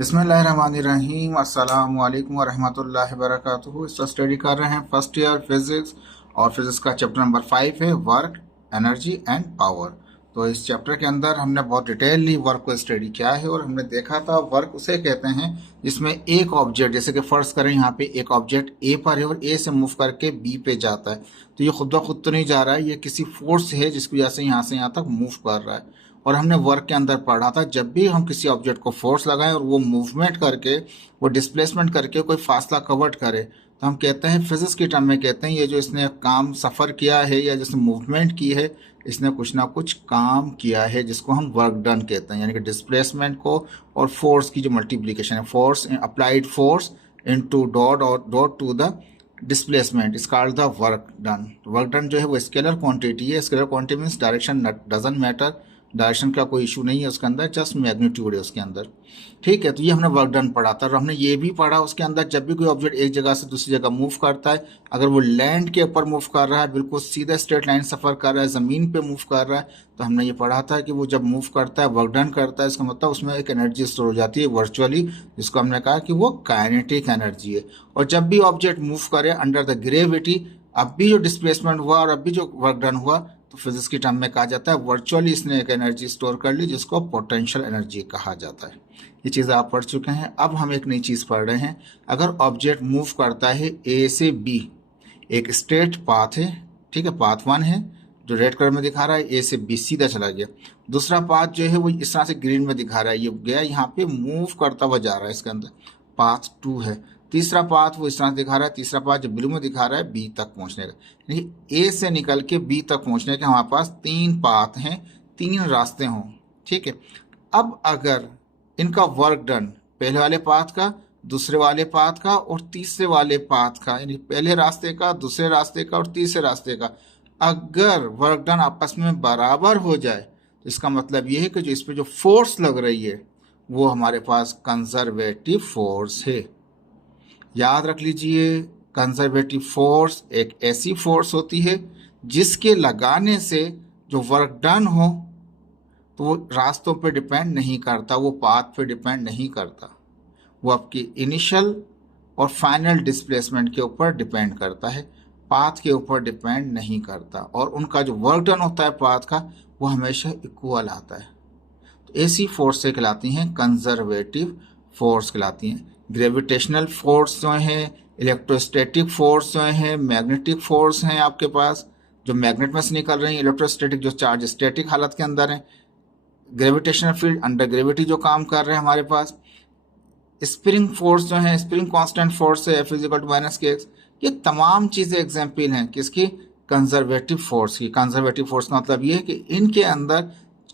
बिस्मिल्लाहिर्रहमानिर्रहीम अस्सलाम वालेकुम वरहमतुल्लाहि वबरकातुहू। इस वक्त स्टडी कर रहे हैं फर्स्ट ईयर फिजिक्स और फिजिक्स का चैप्टर नंबर 5 है वर्क, एनर्जी एंड पावर। तो इस चैप्टर के अंदर हमने बहुत डिटेलली वर्क को स्टडी किया है और हमने देखा था वर्क उसे कहते हैं जिसमें एक ऑब्जेक्ट, जैसे कि फर्ज करें यहाँ पे एक ऑब्जेक्ट ए पर है और ए से मूव करके बी पे जाता है, तो ये खुद ब खुद तो नहीं जा रहा है, ये किसी फोर्स है जिसकी वजह से यहाँ तक मूव कर रहा है। और हमने वर्क के अंदर पढ़ा था जब भी हम किसी ऑब्जेक्ट को फोर्स लगाएं और वो मूवमेंट करके, वो डिस्प्लेसमेंट करके कोई फासला कवर करे, तो हम कहते हैं फिजिक्स की टर्म में कहते हैं ये जो इसने काम सफ़र किया है या जिसने मूवमेंट की है, इसने कुछ ना कुछ काम किया है जिसको हम वर्क डन कहते हैं। यानी कि डिस्प्लेसमेंट को और फोर्स की जो मल्टीप्लिकेशन है, force applied force into dot और dot to the displacement is called the work done. Work done जो है वो स्केलर क्वांटिटी है। Scalar quantity means direction doesn't matter, direction का कोई इशू नहीं है उसके अंदर, जस्ट मैग्नीट्यूड है उसके अंदर। ठीक है, तो ये हमने वर्क डन पढ़ा था। और हमने ये भी पढ़ा उसके अंदर जब भी कोई ऑब्जेक्ट एक जगह से दूसरी जगह मूव करता है, अगर वो लैंड के ऊपर मूव कर रहा है, बिल्कुल सीधा स्ट्रेट लाइन सफ़र कर रहा है, ज़मीन पे मूव कर रहा है, तो हमने ये पढ़ा था कि वो जब मूव करता है, वर्क डन करता है, इसका मतलब उसमें एक एनर्जी स्टोर हो जाती है वर्चुअली, जिसको हमने कहा कि वो काइनेटिक एनर्जी है। और जब भी ऑब्जेक्ट मूव करे अंडर द ग्रेविटी, अब भी जो डिस्प्लेसमेंट हुआ और अब भी जो वर्क डन हुआ, तो फिजिक्स की टर्म में कहा जाता है वर्चुअली इसने एक एनर्जी स्टोर कर ली जिसको पोटेंशियल एनर्जी कहा जाता है। ये चीज़ आप पढ़ चुके हैं। अब हम एक नई चीज़ पढ़ रहे हैं। अगर ऑब्जेक्ट मूव करता है ए से बी, एक स्ट्रेट पाथ है, ठीक है, पाथ 1 है जो रेड कलर में दिखा रहा है, ए से बी सीधा चला गया। दूसरा पाथ जो है वो इस तरह से ग्रीन में दिखा रहा है, ये गया यहाँ पे मूव करता हुआ जा रहा है, इसके अंदर पाथ 2 है। तीसरा पाथ वो इस तरह से दिखा रहा है, तीसरा पाथ जो ब्लू में दिखा रहा है बी तक पहुंचने का। यानी ए से निकल के बी तक पहुंचने के हमारे पास 3 पाथ हैं, 3 रास्ते हों। ठीक है, अब अगर इनका वर्क डन पहले वाले पाथ का, दूसरे वाले पाथ का और तीसरे वाले पाथ का, यानी पहले रास्ते का, दूसरे रास्ते का और तीसरे रास्ते का, अगर वर्क डन आपस में बराबर हो जाए, तो इसका मतलब ये है कि जो इस पे जो फोर्स लग रही है वो हमारे पास कंजर्वेटिव फोर्स है। याद रख लीजिए, कंजर्वेटिव फोर्स एक ऐसी फोर्स होती है जिसके लगाने से जो वर्क डन हो तो वो रास्तों पे डिपेंड नहीं करता, वो पाथ पे डिपेंड नहीं करता, वो आपकी इनिशियल और फाइनल डिस्प्लेसमेंट के ऊपर डिपेंड करता है, पाथ के ऊपर डिपेंड नहीं करता। और उनका जो वर्क डन होता है पाथ का, वो हमेशा इक्वल आता है। तो ऐसी फोर्स से कहलाती हैं कंजर्वेटिव फोर्स कहलाती हैं। ग्रेविटेशनल फोर्स जो है, इलेक्ट्रोस्टैटिक फोर्स जो है, मैग्नेटिक फोर्स हैं आपके पास जो मैग्नेट में से निकल रही हैं, इलेक्ट्रोस्टैटिक जो चार्ज स्टैटिक हालत के अंदर है, ग्रेविटेशनल फील्ड अंडर ग्रेविटी जो काम कर रहे हैं हमारे पास, स्प्रिंग फोर्स जो है, स्प्रिंग कांस्टेंट फोर्स है F = -kx, ये तमाम चीज़ें एग्जाम्पल हैं किसकी, कंजर्वेटिव फोर्स की। कंजर्वेटिव फोर्स का मतलब ये है कि इनके अंदर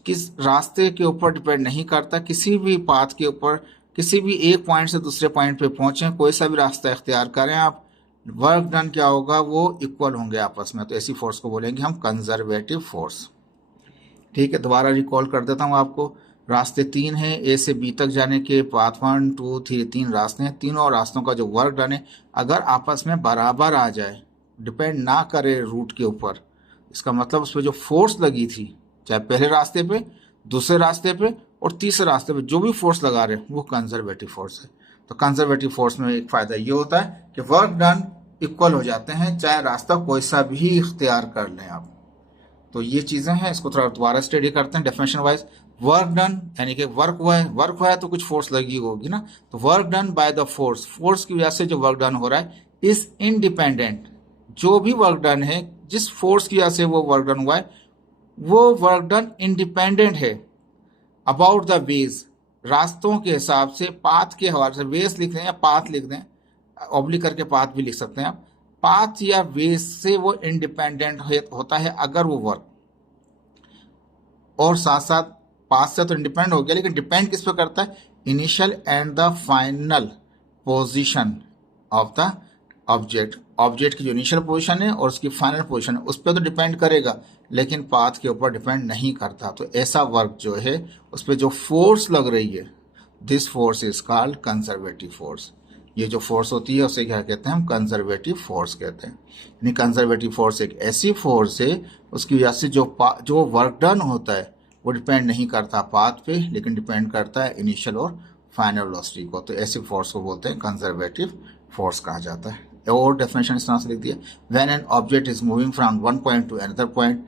किस रास्ते के ऊपर डिपेंड नहीं करता, किसी भी पाथ के ऊपर, किसी भी एक पॉइंट से दूसरे पॉइंट पे पहुंचें, कोई सा भी रास्ता इख्तियार करें आप, वर्क डन क्या होगा, वो इक्वल होंगे आपस में। तो ऐसी फोर्स को बोलेंगे हम कंजर्वेटिव फोर्स। ठीक है, दोबारा रिकॉल कर देता हूँ आपको। रास्ते 3 हैं, ए से बी तक जाने के, पाथ 1 2 3, 3 रास्ते हैं। तीनों रास्तों का जो वर्क डन है अगर आपस में बराबर आ जाए, डिपेंड ना करे रूट के ऊपर, इसका मतलब उस पर जो फोर्स लगी थी, चाहे पहले रास्ते पे, दूसरे रास्ते पे और तीसरे रास्ते पे जो भी फोर्स लगा रहे हैं, वो कंजर्वेटिव फोर्स है। तो कंजर्वेटिव फोर्स में एक फ़ायदा ये होता है कि वर्क डन इक्वल हो जाते हैं, चाहे रास्ता कोई सा भी इख्तियार कर लें आप। तो ये चीज़ें हैं, इसको थोड़ा दोबारा स्टडी करते हैं डेफिनेशन वाइज। वर्क डन यानी कि वर्क हुआ है तो कुछ फोर्स लगी होगी ना, तो work done by the force, force की वजह से जो वर्क डन हो रहा है, इज इंडिपेंडेंट, जो भी वर्क डन है, जिस फोर्स की वजह से वो वर्क डन हुआ है, वो वर्क डन इंडिपेंडेंट है अबाउट द वेज, रास्तों के हिसाब से, पाथ के हवाले से, वेज लिख दें या पाथ लिख दें, ऑब्लिक करके पाथ भी लिख सकते हैं आप, पाथ या वेज से वो इंडिपेंडेंट होता है अगर वो वर्क, और साथ साथ पाथ से तो इंडिपेंडेंट हो गया, लेकिन डिपेंड किस पे करता है, initial and the final position of the object, object की जो इनिशियल पोजीशन है और उसकी फाइनल पोजीशन है उस पर तो डिपेंड करेगा, लेकिन पाथ के ऊपर डिपेंड नहीं करता। तो ऐसा वर्क जो है उस पर जो फोर्स लग रही है, this force is called conservative force. ये जो फोर्स होती है उसे क्या कहते हैं हम, कंजर्वेटिव फोर्स कहते हैं। यानी कंजर्वेटिव फोर्स एक ऐसी फोर्स है उसकी वजह से जो वर्क डन होता है वो डिपेंड नहीं करता पाथ पे, लेकिन डिपेंड करता है इनिशियल और फाइनल वेलोसिटी को। तो ऐसी फोर्स को बोलते हैं कंजर्वेटिव फोर्स कहा जाता है। और डेफिनेशन इस तरह से लिख दिया, when an object is moving from one point two another point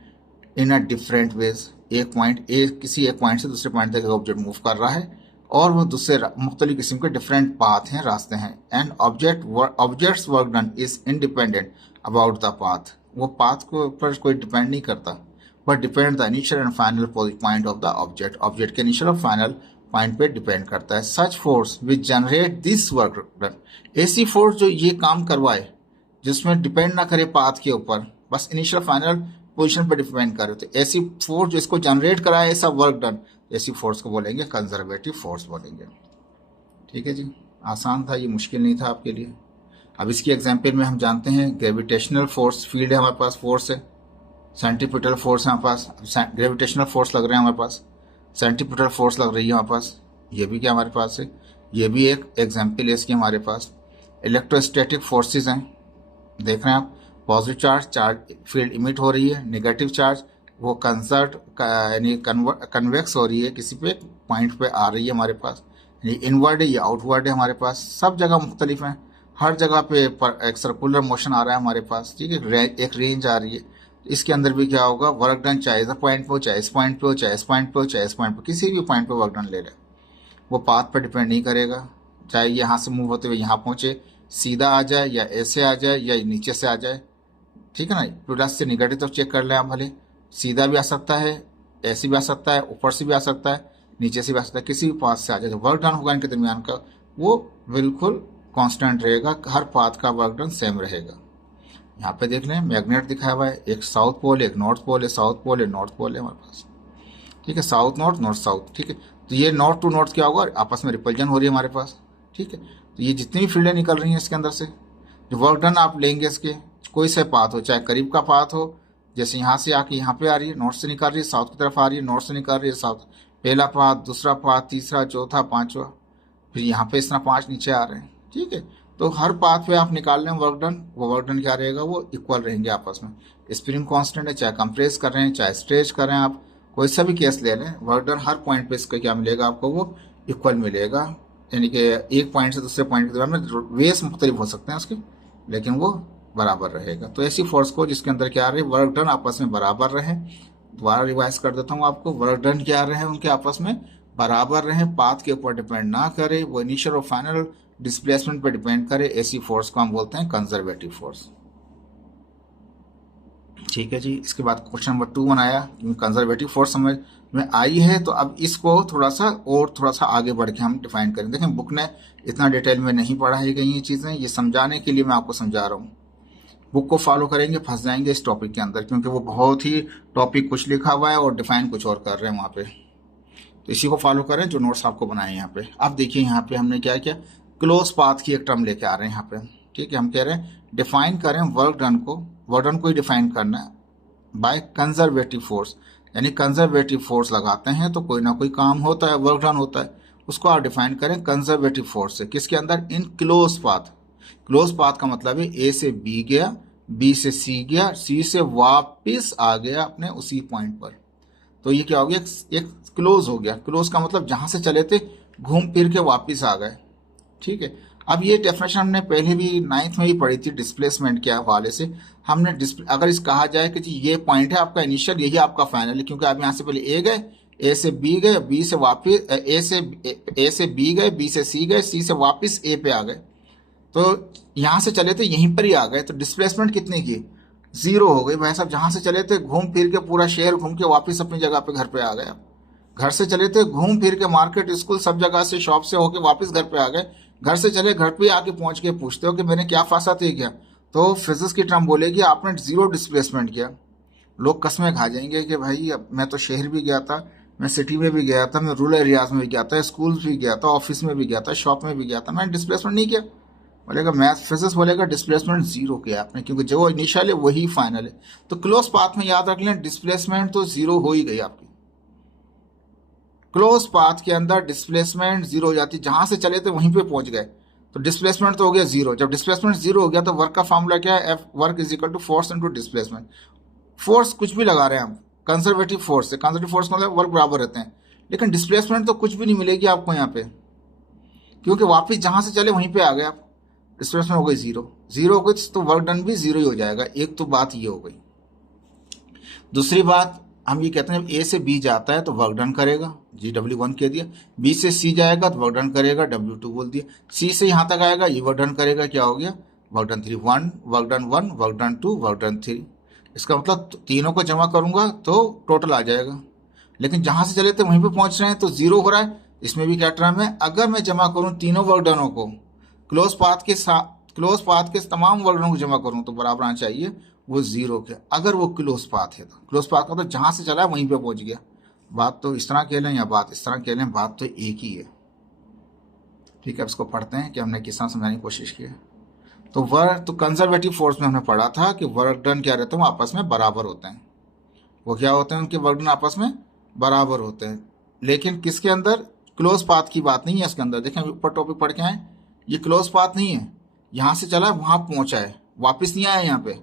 in a different ways, एक पॉइंट ए, किसी एक पॉइंट से दूसरे पॉइंट तक ऑब्जेक्ट मूव कर रहा है और वो दूसरे मुख्तलिफ किस्म के डिफरेंट पाथ हैं, रास्ते हैं। And objects work done is independent about the path, वो पाथ को ऊपर कोई डिपेंड नहीं करता, but depend the initial and final point of the object, object के इनिशियल और फाइनल पॉइंट पे डिपेंड करता है। Such force which generate this work done, ऐसी फोर्स जो ये काम करवाए जिसमें डिपेंड ना करे पाथ के ऊपर, बस इनिशियल फाइनल पोजीशन पर डिपेंड करे, तो ऐसी फोर्स जो इसको जनरेट कराए ऐसा वर्क डन, ऐसी फोर्स को बोलेंगे कंजर्वेटिव फोर्स बोलेंगे। ठीक है जी, आसान था, ये मुश्किल नहीं था आपके लिए। अब इसकी एग्जाम्पल में हम जानते हैं ग्रेविटेशनल फोर्स, फील्ड है हमारे पास, फोर्स है, सेंट्रीपिटल फोर्स है हमारे पास, ग्रेविटेशनल फोर्स लग रहे हैं हमारे पास, सेंट्रीपिटल फोर्स लग रही है हमारे पास, ये भी क्या हमारे पास है, ये भी एक एग्जाम्पल है इसकी हमारे पास। इलेक्ट्रोस्टैटिक फोर्सेज हैं, देख रहे हैं आप, पॉजिटिव चार्ज फील्ड इमिट हो रही है, नेगेटिव चार्ज वो कंसर्ट यानी कन्वेक्स हो रही है, किसी पे पॉइंट पे आ रही है हमारे पास, यानी इनवर्ड है या आउटवर्ड है हमारे पास, सब जगह मुख्तलिफ हैं, हर जगह पे एक सर्कुलर मोशन आ रहा है हमारे पास। ठीक है, एक रेंज आ रही है, इसके अंदर भी क्या होगा, वर्क डन चाहे इस पॉइंट पे हो, चाहे इस पॉइंट पे हो, चाहे इस पॉइंट पे हो, चाहे इस पॉइंट पे, किसी भी पॉइंट पे वर्क डन ले ले, वो पाथ पर डिपेंड नहीं करेगा, चाहे यहाँ से मूव होते हुए यहाँ पहुँचे, सीधा आ जाए या ऐसे आ जाए या नीचे से आ जाए। ठीक है ना, प्लस से निगेटिव तो चेक कर लें आप, भले सीधा भी आ सकता है, ऐसे भी आ सकता है, ऊपर से भी आ सकता है, नीचे से भी आ सकता है, किसी भी पाथ से आ जाए, जो वर्क डन होगा इनके दरमियान का वो बिल्कुल कांस्टेंट रहेगा, हर पाथ का वर्क डन सेम रहेगा। यहाँ पे देख लें मैग्नेट दिखाया हुआ है, एक साउथ पोल एक नॉर्थ पोल है, साउथ पोल है नॉर्थ पोल है हमारे पास। ठीक है, साउथ नॉर्थ नॉर्थ साउथ। ठीक है, तो ये नॉर्थ टू नॉर्थ क्या होगा, आपस में रिपल्जन हो रही है हमारे पास। ठीक है, तो ये जितनी भी फील्डें निकल रही हैं इसके अंदर से, जो वर्क डन आप लेंगे इसके, कोई से पाथ हो, चाहे करीब का पाथ हो, जैसे यहाँ से आके यहाँ पे आ रही है, नॉर्थ से निकल रही है, साउथ की तरफ आ रही है, नॉर्थ से निकल रही है साउथ, पहला पाथ, दूसरा पाथ, तीसरा, चौथा, पांचवा, फिर यहाँ पे इस तरह 5 नीचे आ रहे हैं। ठीक है, तो हर पाथ पे आप निकाल लें वर्क डन, वो वर्क डन क्या रहेगा, वो इक्वल रहेंगे आपस में। स्प्रिंग कांस्टेंट है, चाहे कंप्रेस कर रहे हैं चाहे स्ट्रेच कर रहे हैं, आप कोई सा भी केस ले लें, वर्क डन हर पॉइंट पे इसका क्या मिलेगा आपको, वो इक्वल मिलेगा। यानी कि एक पॉइंट से दूसरे पॉइंट के दरमियान में वेस मुख्तलिफ हो सकते हैं उसके, लेकिन वो बराबर रहेगा। तो ऐसी फोर्स को जिसके अंदर क्या रहे, वर्क डन आपस में बराबर रहे, दोबारा रिवाइज कर देता हूँ आपको, वर्क डन क्या रहे उनके आपस में बराबर रहे, पाथ के ऊपर डिपेंड ना करे, वो इनिशियल और फाइनल डिस्प्लेसमेंट पर डिपेंड करे, ऐसी फोर्स को हम बोलते हैं कंजर्वेटिव फोर्स। ठीक है जी, इसके बाद क्वेश्चन नंबर 2 बनाया, कंजर्वेटिव फोर्स समझ में आई है, तो अब इसको थोड़ा सा आगे बढ़ के हम डिफाइन करें। देखें बुक ने इतना डिटेल में नहीं पढ़ाई गई ये चीज़ें, ये समझाने के लिए मैं आपको समझा रहा हूँ। बुक को फॉलो करेंगे फंस जाएंगे इस टॉपिक के अंदर, क्योंकि वो बहुत ही टॉपिक कुछ लिखा हुआ है और डिफाइन कुछ और कर रहे हैं वहाँ पे। तो इसी को फॉलो करें जो नोट्स आपको बनाए यहाँ पे। अब देखिए यहाँ पे हमने क्या किया, क्लोज पाथ की एक टर्म लेके आ रहे हैं यहाँ पे। ठीक है, हम कह रहे हैं डिफाइन करें वर्क डन को, वर्क डन को ही डिफाइन करना है बाय कंजर्वेटिव फोर्स, यानी कंजर्वेटिव फोर्स लगाते हैं तो कोई ना कोई काम होता है, वर्क डन होता है, उसको आप डिफाइन करें कंजर्वेटिव फोर्स से। किसके अंदर, in close path. Close path का मतलब है ए से बी गया, बी से सी गया, सी से वापस आ गया अपने उसी पॉइंट पर, तो ये क्या हो गया, एक क्लोज हो गया। क्लोज का मतलब जहां से चले थे घूम फिर के वापस आ गए। ठीक है, अब ये डेफिनेशन हमने पहले भी 9th में ही पढ़ी थी डिस्प्लेसमेंट के हवाले से। हमने अगर इस कहा जाए कि जी ये पॉइंट है आपका इनिशियल, यही आपका फाइनल है, क्योंकि आप यहाँ से पहले ए गए, ए से बी गए, बी से वापस ए से बी गए, बी से सी गए, सी से वापस ए पे आ गए, तो यहाँ से चले थे यहीं पर ही आ गए, तो डिस्प्लेसमेंट कितनी की, 0 हो गई भाई साहब। जहाँ से चले थे घूम फिर के पूरा शहर घूम के वापस अपनी जगह पे घर पे आ गए। घर से चले थे घूम फिर के मार्केट स्कूल सब जगह से शॉप से होके वापस घर पे आ गए। घर से चले घर पे आके पहुंच के पूछते हो कि मैंने क्या फासा तय किया, तो फिजिक्स की टर्म बोलेगी आपने 0 डिस्प्लेसमेंट किया। लोग कस्में खा जाएंगे कि भाई मैं तो शहर भी गया था, मैं सिटी में भी गया था, मैं रूरल एरियाज में भी गया था, स्कूल भी गया था, ऑफिस में भी गया था, शॉप में भी गया था, मैंने डिस्प्लेसमेंट नहीं किया। बोलेगा मैथ फिजिक्स बोलेगा डिस्प्लेसमेंट 0 किया आपने, क्योंकि जो इनिशियल है वही फाइनल है। तो क्लोज पाथ में याद रख लें डिस्प्लेसमेंट तो 0 हो ही गई आपकी। क्लोज पाथ के अंदर डिस्प्लेसमेंट 0 हो जाती, जहां से चले थे वहीं पे पहुंच गए, तो डिस्प्लेसमेंट तो हो गया 0। जब डिस्प्लेसमेंट 0 हो गया तो वर्क का फॉर्मूला क्या है, F work is equal to force into displacement. Force कुछ भी लगा रहे हैं हम, कंजर्वेटिव फोर्स से, कंजर्वेटिव फोर्स मतलब वर्क बराबर रहते हैं, लेकिन डिस्प्लेसमेंट तो कुछ भी नहीं मिलेगी आपको यहाँ पे। क्योंकि वापस जहाँ से चले वहीं पे आ गए आप, डिस्प्लेसमेंट हो गई जीरो, जीरो हो गई तो वर्क डन भी जीरो ही हो जाएगा। एक तो बात ये हो गई। दूसरी बात हम ये कहते हैं ए से बी जाता है तो वर्क डन करेगा, जी W1 कह दिया। बी से सी जाएगा तो वर्क डन करेगा, W2 बोल दिया। सी से यहाँ तक आएगा, ये वर्क डन करेगा, क्या हो गया, work done 3, 1 work done 1 work done 2 work done 3। इसका मतलब तीनों को जमा करूंगा तो टोटल आ जाएगा। लेकिन जहां से चले थे वहीं पे पहुंच रहे हैं तो जीरो हो रहा है। इसमें भी क्या टर्म है, अगर मैं जमा करूं तीनों वर्क डनों को क्लोज पाथ के साथ, क्लोज पाथ के तमाम वर्क डनों को जमा करूं तो बराबर आना चाहिए वो जीरो के, अगर वो क्लोज पाथ है तो। क्लोज पाथ का मतलब जहां से चला है वहीं पे पहुंच गया। बात तो इस तरह कह लें या बात इस तरह कह लें, बात तो एक ही है। ठीक है, अब इसको पढ़ते हैं कि हमने किस तरह समझाने की कोशिश की है। तो वर्क, तो कंजर्वेटिव फोर्स में हमने पढ़ा था कि वर्क डन क्या रहते हैं, वो आपस में बराबर होते हैं। वो क्या होते हैं, उनके वर्क डन आपस में बराबर होते हैं। लेकिन किसके अंदर, क्लोज पाथ की बात नहीं है इसके अंदर। देखें ऊपर टॉपिक पढ़ के आए, ये क्लोज पाथ नहीं है। यहाँ से चला वहां पहुंचा है, वापस नहीं आया यहाँ पे।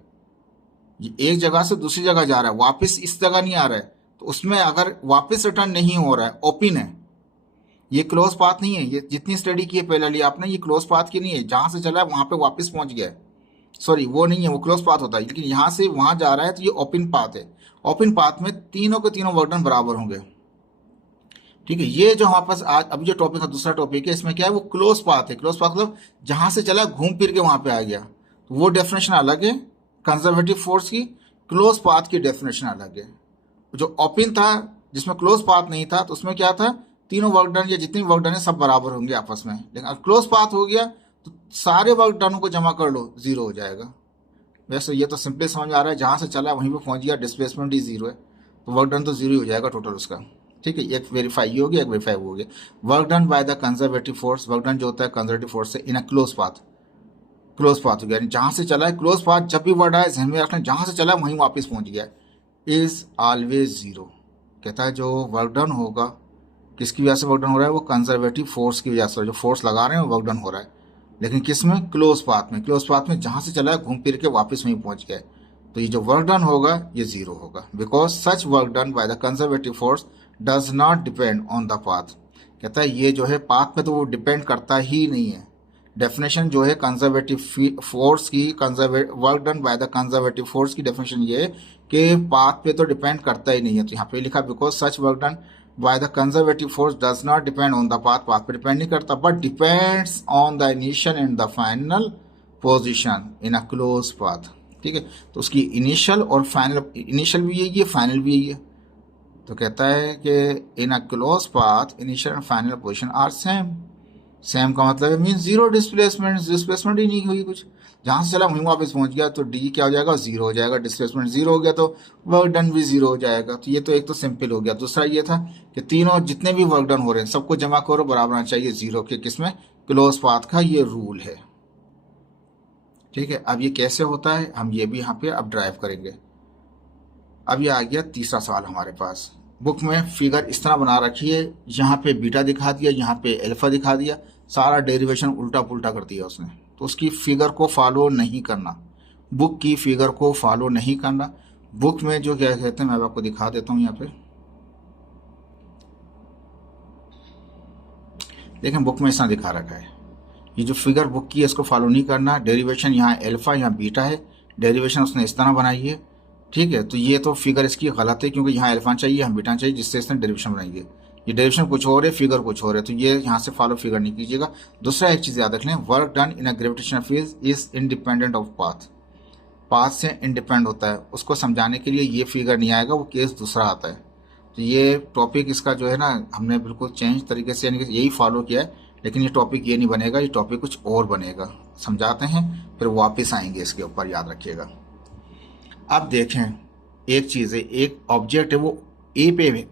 ये एक जगह से दूसरी जगह जा रहा है, वापस इस जगह नहीं आ रहा है। तो उसमें अगर वापस रिटर्न नहीं हो रहा है, ओपन है, ये क्लोज पाथ नहीं है। ये जितनी स्टडी की है पहले लिए आपने, ये क्लोज पाथ की नहीं है। जहां से चला है वहां पे वापस पहुंच गया है, सॉरी वो नहीं है, वो क्लोज पाथ होता है। लेकिन यहां से वहां जा रहा है तो ये ओपन पाथ है। ओपन पाथ में तीनों के तीनों वर्क डन बराबर होंगे। ठीक है, ये जो हमारे पास आज अभी जो टॉपिक है, दूसरा टॉपिक है, इसमें क्या है, वो क्लोज पाथ है। क्लोज पाथ मतलब जहां से चला घूम फिर के वहां पे आ गया, तो वो डेफिनेशन अलग है कंजर्वेटिव फोर्स की। क्लोज पाथ की डेफिनेशन अलग है। जो ओपन था, जिसमें क्लोज पाथ नहीं था, तो उसमें क्या था, तीनों वर्क डन या जितने वर्क डन है सब बराबर होंगे आपस में। लेकिन अब क्लोज पाथ हो गया तो सारे वर्क डनों को जमा कर लो, जीरो हो जाएगा। वैसे ये तो सिंपली समझ आ रहा है, जहां से चला वहीं पे पहुंच गया, डिस्प्लेसमेंट ही जीरो है, तो वर्क डन तो जीरो ही हो जाएगा टोटल उसका। ठीक है, एक वेरीफाई ये हो गया, एक वेरीफाई वो हो गया। Work done by the conservative force, work done जो होता है कंजर्वेटिव फोर्स से in a close path, close path हो गया, यानी जहां से चला है। क्लोज पाथ जब भी वर्ड आए ध्यान में रखना, जहां से चला है वहीं वापस पहुंच गया, इज ऑलवेज जीरो। कहता है जो वर्क डन होगा, किसकी वजह से वर्क डन हो रहा है, वो कंजर्वेटिव फोर्स की वजह से, जो फोर्स लगा रहे हैं वो वर्क डन हो रहा है। लेकिन किस में, क्लोज पाथ में। क्लोज पाथ में जहां से चला है घूम फिर के वापस वहीं पहुंच गया, तो ये जो वर्क डन होगा ये जीरो होगा, because such work done by the conservative force does not depend on the path. कहता है ये जो है पाथ पे तो वो डिपेंड करता ही नहीं है। डेफिनेशन जो है कंजर्वेटिव फोर्स की, work done by the conservative force की डेफिनेशन ये है कि पाथ पे तो डिपेंड करता ही नहीं है। तो यहाँ पे लिखा because such work done by the conservative force does not depend on the path, path पे डिपेंड नहीं करता, but depends on the initial and the final position in a close path. ठीक है, तो उसकी इनिशियल और फाइनल, इनिशियल भी यही है, फाइनल भी यही है। तो कहता है कि in a close path initial and final position are same. Same का मतलब है मीन जीरो डिस्प्लेसमेंट, डिस्प्लेसमेंट ही नहीं हुई कुछ, जहां से चला वहीं वापस पहुंच गया, तो डी क्या हो जाएगा, जीरो हो जाएगा। डिस्प्लेसमेंट जीरो हो गया तो वर्क डन भी जीरो हो जाएगा। तो ये तो एक तो सिंपल हो गया। दूसरा ये था कि तीनों जितने भी वर्क डन हो रहे हैं सबको जमा करो, बराबर आना चाहिए जीरो के, किसमें, क्लोज पाथ का ये रूल है। ठीक है, अब ये कैसे होता है हम ये भी यहाँ पे अब ड्राइव करेंगे। अब ये आ गया तीसरा सवाल हमारे पास। बुक में फिगर इस तरह बना रखी है, यहाँ पे बीटा दिखा दिया, यहाँ पे अल्फा दिखा दिया, सारा डेरिवेशन उल्टा पुल्टा कर दिया उसने। तो उसकी फिगर को फॉलो नहीं करना, बुक की फिगर को फॉलो नहीं करना। बुक में जो क्या कहते हैं मैं आपको दिखा देता हूँ यहाँ पे। देखें बुक में इस तरह दिखा रखा है, ये जो फिगर बुक की है इसको फॉलो नहीं करना। डेरिवेशन यहाँ अल्फा यहाँ बीटा है, डेरिवेशन उसने इस तरह बनाई है। ठीक है, तो ये तो फिगर इसकी गलत है, क्योंकि यहाँ अल्फा चाहिए यहाँ बीटा चाहिए, जिससे इसने डेरिवेशन बनाई है। ये डेरिवेशन कुछ और है, फिगर कुछ और है, तो ये यहाँ से फॉलो फिगर नहीं कीजिएगा। दूसरा एक चीज याद रख लें, work done in a gravitational field is independent of path, path से इंडिपेंड होता है। उसको समझाने के लिए ये फिगर नहीं आएगा, वो केस दूसरा आता है। तो ये टॉपिक इसका जो है ना, हमने बिल्कुल चेंज तरीके से यानी कि यही फॉलो किया है, लेकिन ये टॉपिक ये नहीं बनेगा, ये टॉपिक कुछ और बनेगा। समझाते हैं फिर वापस आएंगे इसके ऊपर, याद रखिएगा। अब देखें एक चीज़ है, एक ऑब्जेक्ट है वो ए पे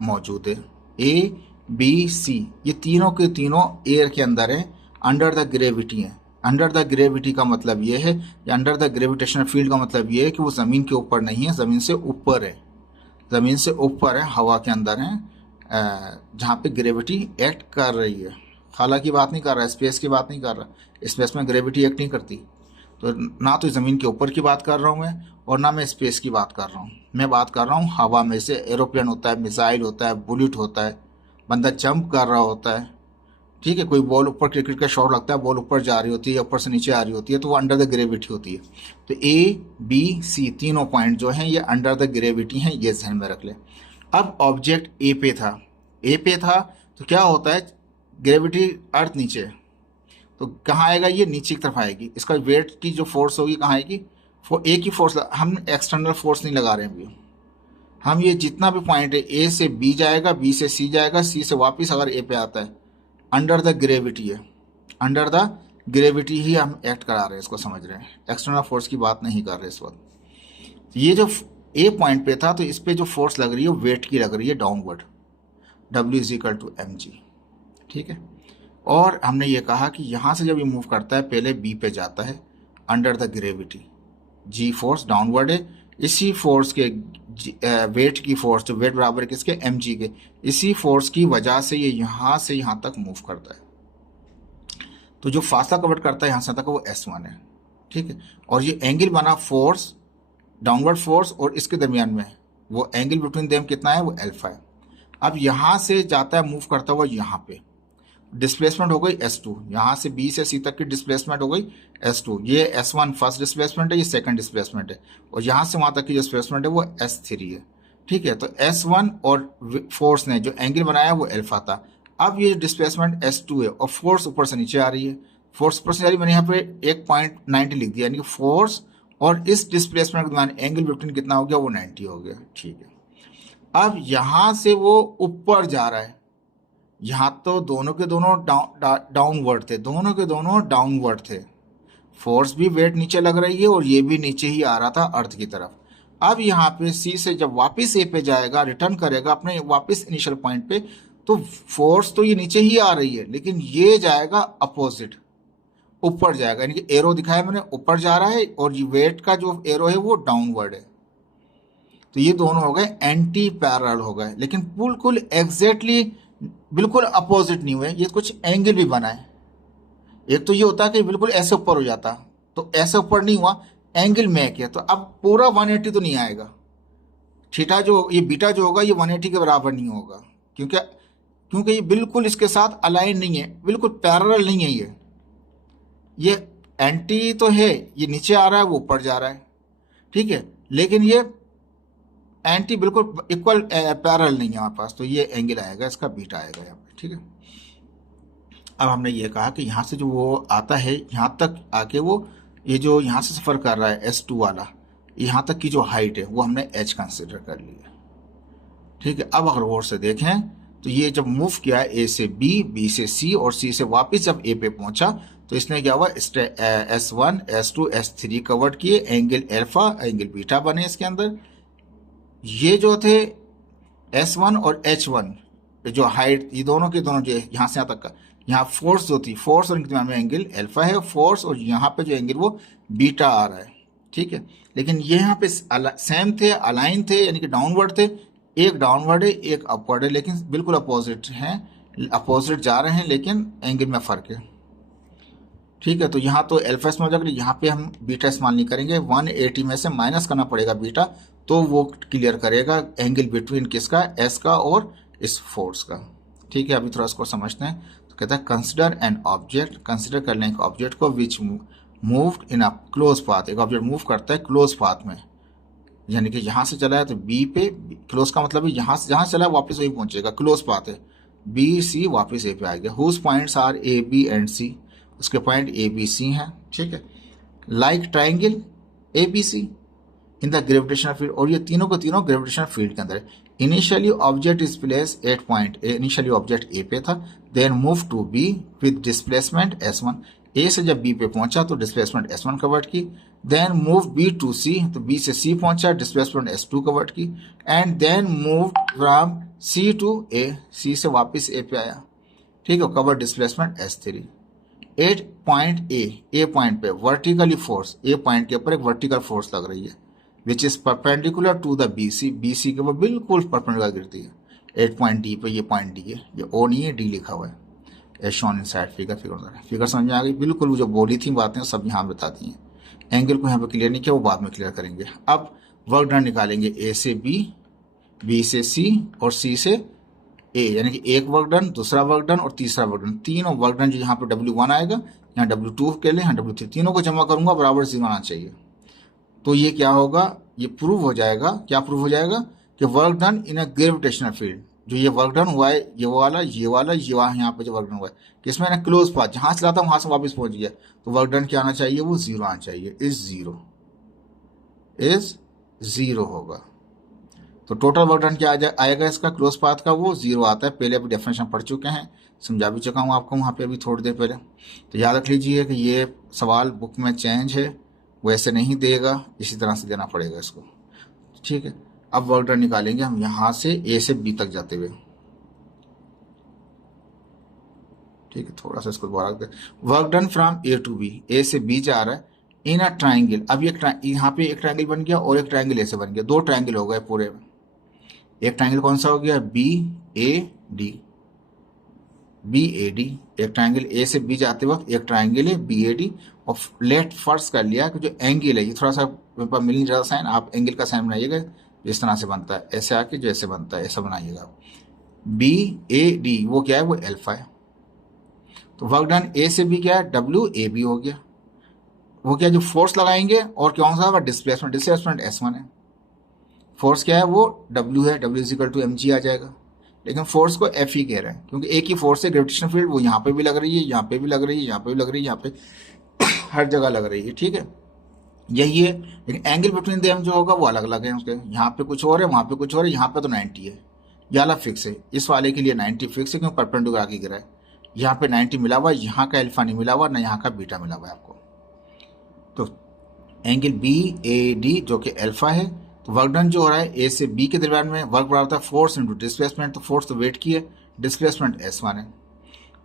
मौजूद है, ए बी सी, ये तीनों के तीनों एयर के अंदर है, अंडर द ग्रेविटी है। अंडर द ग्रेविटी का मतलब ये है, या अंडर द ग्रेविटेशनल फील्ड का मतलब ये है कि वो ज़मीन के ऊपर नहीं है, ज़मीन से ऊपर है, ज़मीन से ऊपर है, हवा के अंदर है, जहाँ पे ग्रेविटी एक्ट कर रही है। खाला की बात नहीं कर रहा, स्पेस की बात नहीं कर रहा, स्पेस में ग्रेविटी एक्ट नहीं करती। तो ना तो ज़मीन के ऊपर की बात कर रहा हूँ मैं, और ना मैं स्पेस की बात कर रहा हूँ। मैं बात कर रहा हूँ हवा में से। एरोप्लेन होता है, मिसाइल होता है, बुलेट होता है, बंदा जंप कर रहा होता है, ठीक है, कोई बॉल ऊपर क्रिकेट का शॉट लगता है, बॉल ऊपर जा रही होती है, ऊपर से नीचे आ रही होती है, तो वो अंडर द ग्रेविटी होती है। तो ए बी सी तीनों पॉइंट जो हैं ये अंडर द ग्रेविटी हैं, ये ध्यान में रख ले। अब ऑब्जेक्ट ए पे था, ए पे था तो क्या होता है, ग्रेविटी अर्थ नीचे है, तो कहाँ आएगा, ये नीचे की तरफ आएगी। इसका वेट की जो फोर्स होगी कहाँ आएगी, ए की फोर्स, हम एक्सटर्नल फोर्स नहीं लगा रहे हैं अभी, हम ये जितना भी पॉइंट है ए से बी जाएगा, बी से सी जाएगा, सी से वापस अगर ए पे आता है, अंडर द ग्रेविटी है, अंडर द ग्रेविटी ही हम एक्ट करा रहे हैं, इसको समझ रहे हैं, एक्सटर्नल फोर्स की बात नहीं कर रहे इस वक्त। ये जो ए पॉइंट पे था तो इस पे जो फोर्स लग रही है वेट की लग रही है downward, W is equal to mg, ठीक है। और हमने ये कहा कि यहाँ से जब ये मूव करता है पहले बी पे जाता है under the gravity, g force downward है, इसी फोर्स के वेट की फोर्स, जो वेट बराबर है किसके, mg के, इसी फोर्स की वजह से ये यहाँ से यहाँ तक मूव करता है। तो जो फासला कवर करता है यहाँ से तक वो S1 है, ठीक है। और ये एंगल बना फोर्स, डाउनवर्ड फोर्स और इसके दरमियान में, वो एंगल बिटवीन देम कितना है, वो अल्फा है। अब यहाँ से जाता है मूव करता हुआ यहाँ पे, डिस्प्लेसमेंट हो गई S2, यहाँ से B से C तक की डिस्प्लेसमेंट हो गई S2, ये S1 फर्स्ट डिस्प्लेसमेंट है, ये सेकंड डिस्प्लेसमेंट है, और यहाँ से वहाँ तक की डिस्प्लेसमेंट है वो S3 है, ठीक है। तो S1 और फोर्स ने जो एंगल बनाया वो अल्फा था। अब ये डिस्प्लेसमेंट S2 है और फोर्स ऊपर से नीचे आ रही है, फोर्स ऊपर से आ रही है, मैंने यहाँ पे 1.90 लिख दिया, यानी कि फोर्स और इस डिस्प्लेसमेंट के दरमियान एंगल बिटवीन कितना हो गया, वो 90 हो गया, ठीक है। अब यहाँ से वो ऊपर जा रहा है, यहाँ तो दोनों के दोनों डाउनवर्ड थे, दोनों के दोनों डाउनवर्ड थे, फोर्स भी वेट नीचे लग रही है और ये भी नीचे ही आ रहा था अर्थ की तरफ। अब यहाँ पे सी से जब वापस ए पे जाएगा, रिटर्न करेगा अपने वापस इनिशियल पॉइंट पे, तो फोर्स तो ये नीचे ही आ रही है, लेकिन ये जाएगा अपोजिट, ऊपर जाएगा, यानी कि एरो दिखाया मैंने, ऊपर जा रहा है, और ये वेट का जो एरो है वो डाउनवर्ड है। तो ये दोनों हो गए एंटी पैरेलल हो गए, लेकिन बिल्कुल एग्जैक्टली बिल्कुल अपोजिट नहीं हुए, ये कुछ एंगल भी बना है। एक तो ये होता है कि बिल्कुल ऐसे ऊपर हो जाता, तो ऐसे ऊपर नहीं हुआ, एंगल में किया, तो अब पूरा 180 तो नहीं आएगा, थीटा जो ये बीटा जो होगा ये 180 के बराबर नहीं होगा, क्योंकि क्योंकि ये बिल्कुल इसके साथ अलाइन नहीं है, बिल्कुल पैरेलल नहीं है, ये एंटी तो है, ये नीचे आ रहा है वो ऊपर जा रहा है, ठीक है, लेकिन ये एंटी बिल्कुल इक्वल पैरेलल नहीं है हमारे पास, तो ये एंगल आएगा, इसका बीटा आएगा यहाँ पे, ठीक है। अब हमने ये कहा कि यहाँ से जो वो आता है यहाँ तक आके, वो ये जो यहाँ से सफ़र कर रहा है S2 वाला, यहाँ तक की जो हाइट है वो हमने h कंसिडर कर ली है, ठीक है। अब अगर गौर से देखें तो ये जब मूव किया है A से B, B से C और C से वापस जब A पे पहुंचा, तो इसने क्या हुआ, S1 S2 S3 कवर्ड किए, एंगल अल्फा एंगल बीटा बने इसके अंदर। ये जो थे S1 और H1 जो हाइट, ये दोनों के दोनों जो यहाँ से यहाँ तक का, यहाँ फोर्स जो थी, फोर्स और इनके दरमियान में एंगल अल्फा है, फोर्स और यहाँ पे जो एंगल वो बीटा आ रहा है, ठीक है। लेकिन ये यहाँ पे सेम थे, अलाइन थे, यानी कि डाउनवर्ड थे, एक डाउनवर्ड है एक अपवर्ड है, लेकिन बिल्कुल अपोजिट हैं, अपोजिट जा रहे हैं, लेकिन एंगल में फ़र्क है, ठीक है। तो यहाँ तो अल्फा इस्तेमाल हो जाएगा, यहाँ पे हम बीटा इस्तेमाल नहीं करेंगे, 180 में से माइनस करना पड़ेगा बीटा, तो वो क्लियर करेगा एंगल बिटवीन किसका, एस का और इस फोर्स का, ठीक है। अभी थोड़ा इसको समझते हैं। तो कहता है कंसिडर एन ऑब्जेक्ट, कंसिडर कर लें एक ऑब्जेक्ट को which moved in a close path, एक ऑब्जेक्ट मूव करता है क्लोज पाथ में, यानी कि यहाँ से चला है तो बी पे, क्लोज का मतलब है यहाँ से जहाँ चला है वापस वही पहुंचेगा, क्लोज पाथ है, बी सी वापस ए पे आएगा, whose points are A B and C, उसके पॉइंट ए बी सी हैं, ठीक है। Like triangle A B C in the gravitational field, और ये तीनों के तीनों ग्रेविटेशनल फील्ड के अंदर है। Initially object is place at point A, initially object A पे था, then move to B with displacement S1, A से जब बी पे पहुंचा तो डिस्प्लेसमेंट S1 कवर्ड की, then move B to C, तो बी से सी पहुंचा, डिस्प्लेसमेंट S2 कवर्ड की, and then move from C to A, C से वापस ए पे आया, ठीक है, covered displacement S3। At point A point पे वर्टिकली फोर्स, ए पॉइंट के ऊपर एक वर्टिकल फोर्स लग रही है which is perpendicular to the B C के ऊपर बिल्कुल परपेंडिकुलर गिरती है। 8 पॉइंट डी पे, ये पॉइंट डी है, ये ओ नहीं है, डी लिखा हुआ है, as shown in side figure समझ में आ गई, बिल्कुल वो जो बोली थी बातें सब यहाँ बता दी हैं। एंगल को यहाँ पे क्लियर नहीं किया, वो बाद में क्लियर करेंगे। अब वर्क डन निकालेंगे, ए से बी, बी से सी और सी से ए, यानी कि एक वर्क डन, दूसरा वर्क डन और तीसरा वर्क डन, तीनों वर्क डन जो यहाँ पे W1 आएगा, यहाँ W2 के लिए, यहाँ W3, तीनों को जमा करूंगा बराबर 0 आना चाहिए। तो ये क्या होगा, ये प्रूव हो जाएगा, क्या प्रूव हो जाएगा कि work done in a gravitational field, जो ये वर्क डन हुआ है, ये वाला, ये वाला, ये वहाँ यहाँ पे जो वर्क डन हुआ है, किसमें ना क्लोज पाथ, जहां से लाता वहां से वापस पहुंच गया, तो वर्क डन क्या आना चाहिए, वो 0 आना चाहिए, इज जीरो होगा। तो टोटल वर्क डन क्या आएगा इसका क्लोज पाथ का, वो 0 आता है। पहले अभी डेफिनेशन पढ़ चुके हैं, समझा भी चुका हूँ आपको वहाँ पे अभी थोड़ी देर पहले। तो याद रख लीजिए कि ये सवाल बुक में चेंज है, वो ऐसे नहीं देगा, इसी तरह से देना पड़ेगा इसको, ठीक है। अब वर्क डन निकालेंगे हम यहाँ से ए से बी तक जाते हुए, ठीक है। थोड़ा सा इसको दोबारा रख दे। Work done from A to B, A से बी जा रहा है इन अ ट्राइंगल। अब ये यहाँ पे एक ट्राइंगल बन गया और एक ट्राइंगल ऐसे बन गया, 2 ट्राइंगल हो गए पूरे में। एक ट्राइंगल कौन सा हो गया, बी ए डी, एक ट्राइंगल ए से बी जाते वक्त एक ट्राइंगल है BAD, और लेट फर्स्ट कर लिया कि जो एंगल है, ये थोड़ा सा पेपर मिल नहीं रहा साइन, आप एंगल का साइन बनाइएगा इस तरह से बनता है, ऐसे आके जो ऐसे बनता है ऐसा बनाइएगा आप। BAD वो क्या है, वो अल्फा है। तो वर्क डन ए से बी क्या है, WAB हो गया। वो क्या, जो फोर्स लगाएंगे और कौन सा होगा, डिस्प्लेसमेंट S1 है। फोर्स क्या है, वो W है, W = mg आ जाएगा। लेकिन फोर्स को F ही कह रहे हैं, क्योंकि एक ही फोर्स है ग्रेविटेशनल फील्ड, वो यहाँ पे भी लग रही है, यहाँ पे भी लग रही है, यहाँ पे भी लग रही है, यहाँ पे हर जगह लग रही है, ठीक है। यही है, लेकिन एंगल बिटवीन देम जो होगा वो अलग अलग है उसके, यहाँ पे कुछ और है, वहाँ पे कुछ और है, यहाँ पे तो 90 है, ये वाला फिक्स है। इस वाले के लिए 90 फिक्स है, क्योंकि परपेंडिकुलर आगे गिरा है। यहाँ पे 90 मिला हुआ, यहाँ का अल्फा नहीं मिला हुआ, ना यहाँ का बीटा मिला हुआ है आपको। तो एंगल BAD जो कि अल्फा है, तो वर्क डन जो हो रहा है ए से बी के दरमियान में, वर्क बराबर होता है फोर्स इंटू डिस्प्लेसमेंट, तो फोर्स तो वेट की है, डिस्प्लेसमेंट S1 है।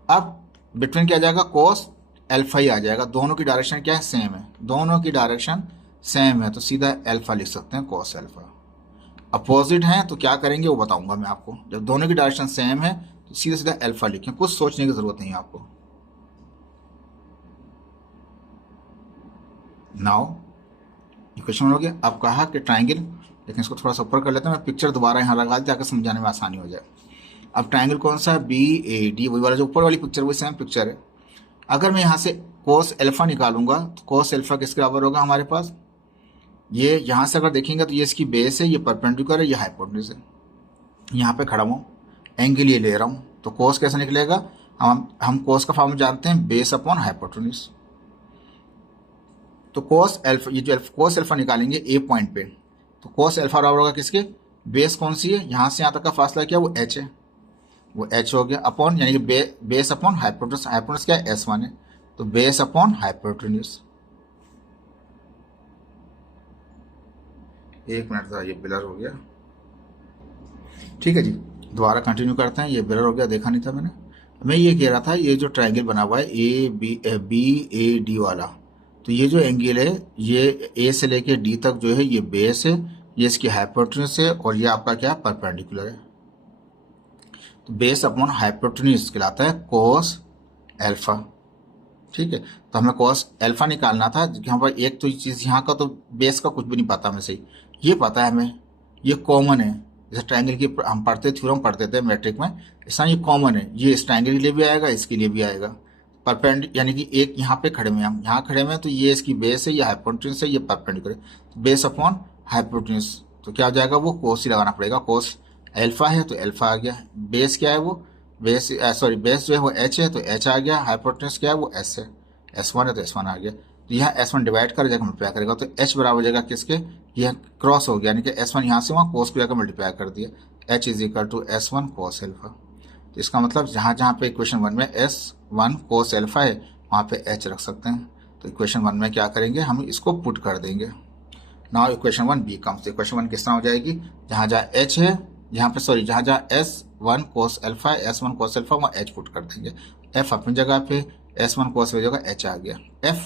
अब बिटवीन क्या आ जाएगा, कोस अल्फा ही आ जाएगा, दोनों की डायरेक्शन क्या है, सेम है, दोनों की डायरेक्शन सेम है, तो सीधा अल्फा लिख सकते हैं, कोस अल्फा। अपोजिट है तो क्या करेंगे वो बताऊंगा मैं आपको। जब दोनों की डायरेक्शन सेम है तो सीधा सीधा अल्फा लिखें, कुछ सोचने की जरूरत नहीं है आपको। नाउ इक्वेशन हो गया। अब कहा कि ट्राइंगल, लेकिन इसको थोड़ा सा ऊपर कर लेते हैं, मैं पिक्चर दोबारा यहाँ लगा दी ताकि समझाने में आसानी हो जाए। अब ट्राइंगल कौन सा है, BAD, वही वाला जो ऊपर वाली पिक्चर, वही सेम पिक्चर है। अगर मैं यहाँ से कोस अल्फा निकालूंगा तो कोस अल्फा किसके बराबर होगा हमारे पास, ये यहाँ से अगर देखेंगे तो ये इसकी बेस है, ये परपेंडिकुलर है, ये हाइपोटेन्यूज है। यहाँ पे खड़ा हूँ, एंगल ये ले रहा हूँ, तो कोस कैसे निकलेगा, हम कोस का फॉर्मूला जानते हैं, बेस अपॉन हाइपोटेन्यूज। तो कोस अल्फा, ये जो कोस अल्फा निकालेंगे ए पॉइंट पे, तो कोस अल्फा बराबर होगा किसके, बेस कौन सी है, यहाँ से यहाँ तक का फासला क्या, वो h है, वो h हो गया, अपॉन यानी कि बेस अपॉन हाइपोटेन्यूज, हाइपोटेन्यूज क्या है, S1 है, तो बेस अपॉन हाइपोटेन्यूज। एक मिनट था, ये ब्लर हो गया, ठीक है जी, दोबारा कंटिन्यू करते हैं। ये ब्लर हो गया, देखा नहीं था मैंने। मैं ये कह रहा था, ये जो ट्राइंगल बना हुआ है BAD वाला, तो ये जो एंगल है, ये ए से लेके डी तक जो है, ये बेस है, ये इसकी हाइपोटेन्यूज है, और ये आपका क्या परपेंडिकुलर है। तो बेस अपॉन हाइपोटेन्यूज कहलाता है कोस अल्फा, ठीक है। तो हमें कोस अल्फा निकालना था, यहाँ पर एक तो चीज, यहाँ का तो बेस का कुछ भी नहीं पता हमें, सही ये पता है हमें, ये कॉमन है, जैसे ट्राइंगल की हम पढ़ते थ्योरम पढ़ते थे मैट्रिक में, ऐसा ये कॉमन है, ये इस ट्राइंगल के लिए भी आएगा, इसके लिए भी आएगा। परपेंड यानी कि एक यहाँ पे खड़े में, हम यहाँ खड़े में, तो ये इसकी बेस है, ये हाइपोटेन्यूज है, ये परपेंडिकुलर है, तो बेस अपॉन हाइपोटेन्यूज, तो क्या हो जाएगा, वो कोस ही लगाना पड़ेगा, कोस अल्फा है तो अल्फा आ गया, बेस क्या है वो, बेस सॉरी बेस जो है वो h है, तो h आ गया, हाइपोटेन्यूज क्या है वो s है, S1 है तो S1 आ गया। तो यहाँ S1 डिवाइड कर जाएगा, मल्टीप्लाई करेगा, तो h बराबर हो जाएगा किसके, यह क्रॉस हो गया, यानी कि S1 यहाँ से वहाँ कोस को जाकर मल्टीप्लाई कर दिया, h = S1 कोस अल्फा। तो इसका मतलब जहाँ जहाँ पे इक्वेशन 1 में S1 कोस अल्फा है, वहाँ पे h रख सकते हैं। तो इक्वेशन 1 में क्या करेंगे, हम इसको पुट कर देंगे। नाउ इक्वेशन 1 becomes, इक्वेशन 1 किस तरह हो जाएगी, जहाँ जहाँ h है, यहाँ पे सॉरी जहाँ जहाँ S1 कोस अल्फा है, S1 कोस अल्फा, वहाँ h पुट कर देंगे, f अपनी जगह पे, S1 कोस की जगह h आ गया। f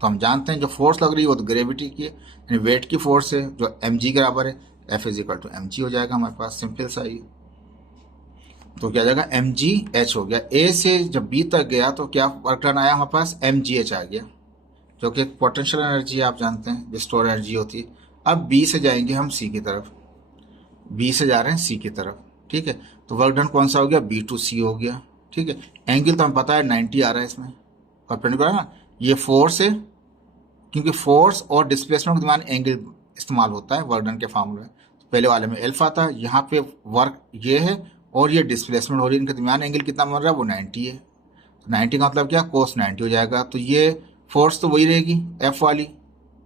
तो हम जानते हैं जो फोर्स लग रही है वो तो ग्रेविटी की है, यानी वेट की फोर्स है, जो mg के बराबर है, f = mg हो जाएगा हमारे पास, सिंपल सा ही। तो क्या जाएगा, mgh हो गया। a से जब b तक गया तो क्या वर्क डन आया हमारे पास, mgh आ गया, जो कि पोटेंशियल एनर्जी आप जानते हैं, जो स्टोर एनर्जी होती है। अब b से जाएंगे हम c की तरफ, b से जा रहे हैं c की तरफ, ठीक है। तो वर्क डन कौन सा हो गया, बी टू सी हो गया। ठीक है, एंगल तो हमें पता है 90 आ रहा है इसमें, परपेंडिकुलर ना, ये फोर्स है, क्योंकि फोर्स और डिस्प्लेसमेंट के दरमियान एंगल इस्तेमाल होता है वर्क डन के फार्मूले में। तो पहले वाले में एल्फा था, यहाँ पे वर्क ये है और ये डिस्प्लेसमेंट हो रही है, इनके दरमियान एंगल कितना बन रहा है, वो 90 है। तो 90 का मतलब क्या, कोस 90 हो जाएगा। तो ये फोर्स तो वही रहेगी एफ वाली,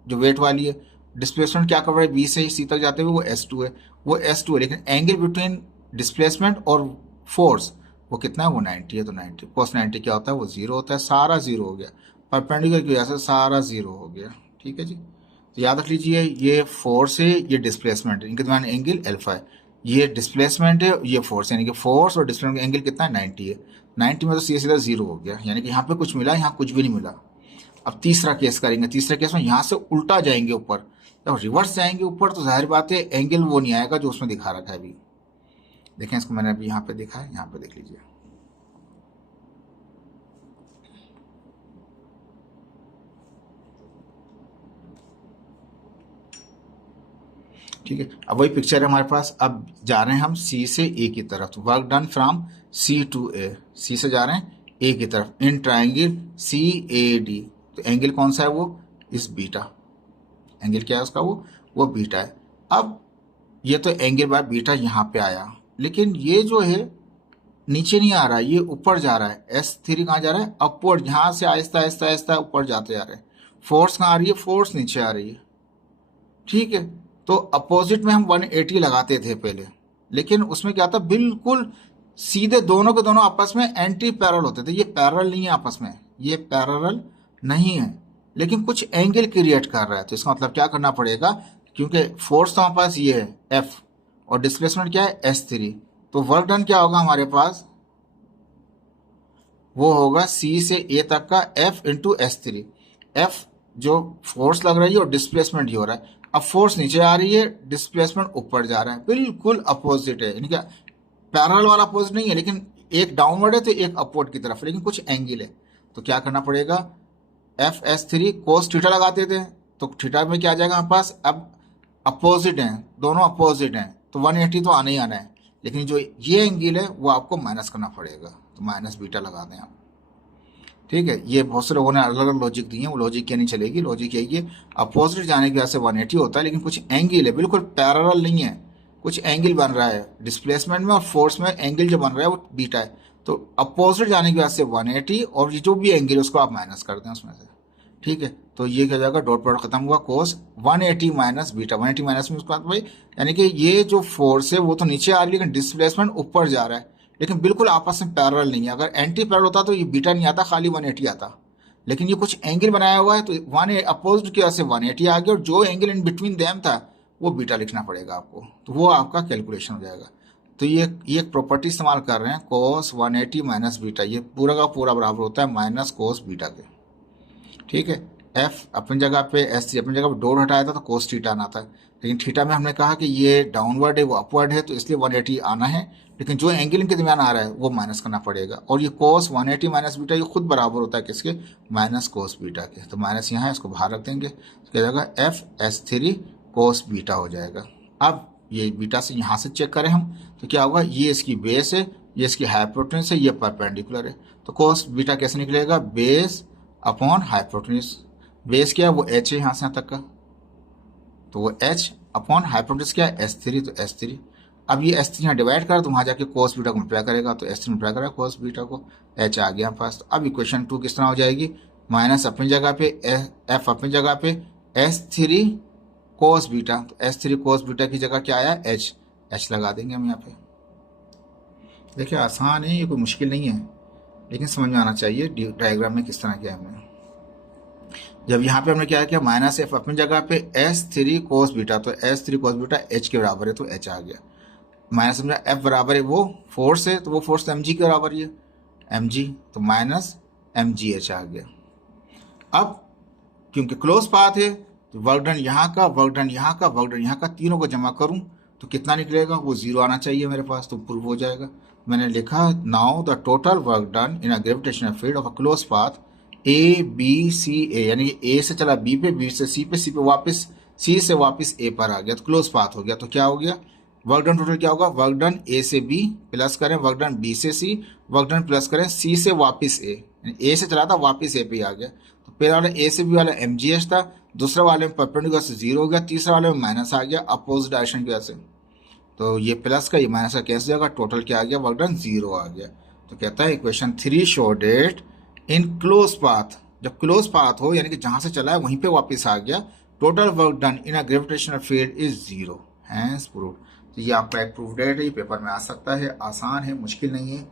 जो वेट वाली है। डिस्प्लेसमेंट क्या कर रहा है, बी से सी तक जाते हुए, वो S2 है, वो S2 है, लेकिन एंगल बिटवीन डिस्प्लेसमेंट और फोर्स वो कितना है, वो 90 है। तो 90 कोस 90 क्या होता है, वो जीरो होता है। सारा जीरो हो गया, परपेंडिकुलर की वजह से सारा जीरो हो गया। ठीक है जी। तो याद रख लीजिए, ये फोर्स है, ये डिस्प्लेसमेंट है, इनके दरमियान एंगल अल्फा है। ये डिस्प्लेसमेंट है, ये फोर्स है, यानी कि फोर्स और डिस्प्लेसमेंट का एंगल कितना है, 90 है। 90 में तो सीधा सीधा जीरो हो गया, यानी कि यहाँ पे कुछ मिला, यहाँ कुछ भी नहीं मिला। अब तीसरा केस करेंगे, तीसरे केस में यहाँ से उल्टा जाएंगे ऊपर, जब रिवर्स जाएंगे ऊपर तो जाहिर बात है एंगल वो नहीं आएगा जो उसमें दिखा रखा है अभी। देखें इसको, मैंने अभी यहाँ पे दिखा है, यहाँ पे देख लीजिए। ठीक है, अब वही पिक्चर है हमारे पास। अब जा रहे हैं हम सी से ए की तरफ, work done from C to A, C से जा रहे हैं ए की तरफ in triangle C A D. तो एंगल कौन सा है, वो इस बीटा, एंगल क्या है उसका, वो बीटा है। अब ये तो एंगल बाय बीटा यहाँ पे आया, लेकिन ये जो है नीचे नहीं आ रहा है, ये ऊपर जा रहा है। S3 कहाँ जा रहा है, अपवर्ड, यहाँ से आहिस्ता आहिस्ता आहिस्ता ऊपर जाते जा रहे हैं। फोर्स कहाँ आ रही है, फोर्स नीचे आ रही है। ठीक है, तो अपोजिट में हम 180 लगाते थे पहले, लेकिन उसमें क्या था, बिल्कुल सीधे दोनों के दोनों आपस में एंटी पैरेलल होते थे। ये पैरेलल नहीं है आपस में, ये पैरेलल नहीं है, लेकिन कुछ एंगल क्रिएट कर रहा है। तो इसका मतलब क्या करना पड़ेगा, क्योंकि फोर्स तो हमारे पास ये है F और डिस्प्लेसमेंट क्या है, S3। तो वर्क डन क्या होगा हमारे पास, वो होगा C से A तक का F इंटू S3। F जो फोर्स लग रही है और डिस्प्लेसमेंट ही हो रहा है। अब फोर्स नीचे आ रही है, डिस्प्लेसमेंट ऊपर जा रहा है, बिल्कुल अपोजिट है, यानी क्या पैरेलल वाला अपोजिट नहीं है, लेकिन एक डाउनवर्ड है तो एक अपवर्ड की तरफ, लेकिन कुछ एंगल है। तो क्या करना पड़ेगा, FS3 कोस थीटा लगाते थे, तो थीटा में क्या आ जाएगा हमारे पास, अब अपोजिट हैं, दोनों अपोजिट हैं, तो 180 तो आना ही आना है, लेकिन जो ये एंगल है वो आपको माइनस करना पड़ेगा, तो माइनस बीटा लगा दें आप। ठीक है, ये बहुत से लोगों ने अलग अलग लॉजिक दिए हैं, वो लॉजिक क्या नहीं चलेगी, लॉजिक यही है, अपोजिट जाने की वजह से 180 होता है, लेकिन कुछ एंगल है, बिल्कुल पैरेलल नहीं है, कुछ एंगल बन रहा है डिस्प्लेसमेंट में और फोर्स में, एंगल जो बन रहा है वो बीटा है। तो अपोजिट जाने की वजह से 180, और ये जो भी एंगल है उसको आप माइनस कर दें उसमें से। ठीक है, तो ये क्या जाएगा, डॉट प्रोडक्ट खत्म हुआ, कोस 180 माइनस बीटा, 180 माइनस में उसके बाद भाई, यानी कि ये जो फोर्स है वो तो नीचे आ रही है, लेकिन डिस्प्लेसमेंट ऊपर जा रहा है, लेकिन बिल्कुल आपस में पैरेलल नहीं है। अगर एंटी पैरेलल होता तो ये बीटा नहीं आता, खाली 180 आता, लेकिन ये कुछ एंगल बनाया हुआ है, तो वन अपोजिट की वजह से 180 आ गया, और जो एंगल इन बिटवीन देम था वो बीटा लिखना पड़ेगा आपको, तो वो आपका कैलकुलेशन हो जाएगा। तो ये एक प्रॉपर्टी इस्तेमाल कर रहे हैं, कोस 180 माइनस बीटा, ये पूरा का पूरा बराबर होता है माइनस कोस बीटा के। ठीक है, F अपनी जगह पे, S3 अपनी जगह पे, डॉट हटाया था तो कोस थीटा आना था, लेकिन थीटा में हमने कहा कि ये डाउनवर्ड है वो अपवर्ड है, तो इसलिए 180 आना है, लेकिन जो एंगल इनके दरमियान आ रहा है वो माइनस करना पड़ेगा। और ये कोस 180 माइनस बीटा ये खुद बराबर होता है किसके, माइनस कोस बीटा के। तो माइनस यहाँ है, इसको बाहर रख देंगे, तो क्या जाएगा, FS3 कोस बीटा हो जाएगा। अब ये बीटा से यहाँ से चेक करें हम, तो क्या होगा, ये इसकी बेस है, ये इसकी हाइपोटेन्यूस है, ये परपेंडिकुलर है, तो कोस बीटा कैसे निकलेगा, बेस अपॉन हाइपोटेन्यूस। बेस क्या है, वो H है यहाँ से यहाँ तक का, तो वो H अपॉन हाइपोटेन्यूस क्या है, S3, तो S3। अब ये S3 यहाँ डिवाइड करा तो वहाँ जाके कोस बीटा को मल्टीप्लाई करेगा, तो S3 मल्टीप्लाई करेगा कोस बीटा को, H आ गया पास। तो अब इक्वेशन 2 किस तरह हो जाएगी, माइनस अपनी जगह पे, F अपनी जगह पे, S3 कोस बीटा, तो S3 कोस बीटा की जगह क्या आया, H लगा देंगे हम यहाँ पे। देखिए आसान है, ये कोई मुश्किल नहीं है, लेकिन समझ में आना चाहिए डायग्राम में किस तरह क्या है। जब यहाँ पे हमने क्या किया, माइनस F अपनी जगह पे, S3 कोस बीटा, तो S3 कोस बीटा H के बराबर है, तो H आ गया। माइनस समझा F बराबर है वो फोर्स है, तो वो फोर्स तो mg के बराबर ही है, mg, तो माइनस mgh आ गया। अब क्योंकि क्लोज पाथ है, तो वर्क डन यहाँ का, वर्क डन यहाँ का, वर्क डन यहाँ का, तीनों को जमा करूँ तो कितना निकलेगा, वो जीरो आना चाहिए मेरे पास, तो प्रूव हो जाएगा। मैंने लिखा, now the total work done in a gravitational field of a close path ABCA, यानी A से चला B पे, B से C पे, C पे वापस, C से वापस A पर आ गया, तो क्लोज पाथ हो गया। तो क्या हो गया, वर्क डन टोटल क्या होगा, वर्क डन ए से बी प्लस करें वर्क डन बी से सी, वर्क डन प्लस करें सी से वापस ए से चला था वापस ए पे आ गया। तो पहले वाला ए से बी वाला एमजीएच था, दूसरे वाले में परपेंडिकुलर से 0 हो गया, तीसरे वाले में माइनस आ गया अपोजिट डायरेक्शन की वजह से। तो ये प्लस का ये माइनस का कैंसिल जाएगा, टोटल क्या आ गया, वर्क डन 0 आ गया। तो कहता है equation 3 show that in close path, जब क्लोज पाथ हो यानी कि जहां से चला है वहीं पे वापस आ गया, total work done in a gravitational field is 0, hence proved. तो ये आपका एक प्रूफ डेट है, ये पेपर में आ सकता है, आसान है, मुश्किल नहीं है।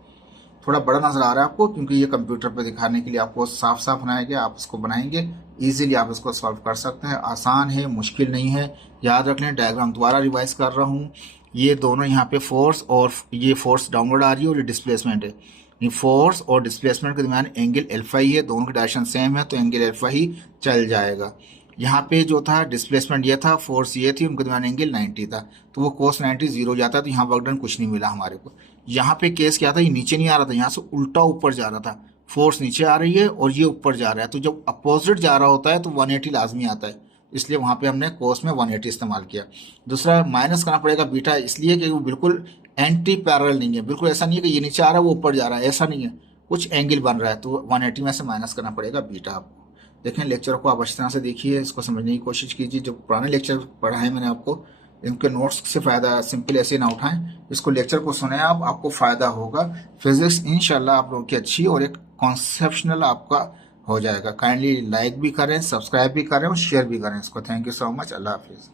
थोड़ा बड़ा नजर आ रहा है आपको क्योंकि ये कंप्यूटर पे दिखाने के लिए आपको साफ साफ बनाया गया, आप इसको बनाएंगे इजीली आप इसको सॉल्व कर सकते हैं, आसान है, मुश्किल नहीं है। याद रख लें, डायग्राम दोबारा रिवाइज कर रहा हूँ, ये दोनों यहाँ पे फोर्स और ये फोर्स डाउनवर्ड आ रही है और ये डिस्प्लेसमेंट है, ये फोर्स और डिस्प्लेसमेंट के दरमियान एंगल अल्फा ही है, दोनों की डायरेक्शन सेम है तो एंगल अल्फा ही चल जाएगा। यहाँ पे जो था डिस्प्लेसमेंट ये था, फोर्स ये थी, उनके दरमियान एंगल 90 था, तो वो कोस 90 0 जाता, तो यहाँ वर्क डन कुछ नहीं मिला हमारे को। यहाँ पे केस क्या था, ये नीचे नहीं आ रहा था, यहाँ से उल्टा ऊपर जा रहा था, फोर्स नीचे आ रही है और ये ऊपर जा रहा है, तो जब अपोजिट जा रहा होता है तो 180 लाजमी आता है, इसलिए वहां पे हमने कोस में 180 इस्तेमाल किया। दूसरा माइनस करना पड़ेगा बीटा, इसलिए कि वो बिल्कुल एंटी पैरेलल नहीं है, बिल्कुल ऐसा नहीं है कि ये नीचे आ रहा है वो ऊपर जा रहा है, ऐसा नहीं है, कुछ एंगल बन रहा है, तो 180 में से माइनस करना पड़ेगा बीटा आपको। देखें लेक्चर को आप अच्छी तरह से देखिए, इसको समझने की कोशिश कीजिए, जो पुराने लेक्चर पढ़ाए मैंने आपको इनके नोट्स से फ़ायदा सिंपल ऐसे ना उठाएं, इसको लेक्चर को सुने आप, आपको फ़ायदा होगा। फिजिक्स इंशाल्लाह आप लोगों की अच्छी और एक कॉन्सेप्शनल आपका हो जाएगा। काइंडली लाइक भी करें, सब्सक्राइब भी करें और शेयर भी करें इसको। थैंक यू सो मच, अल्लाह हाफिज़।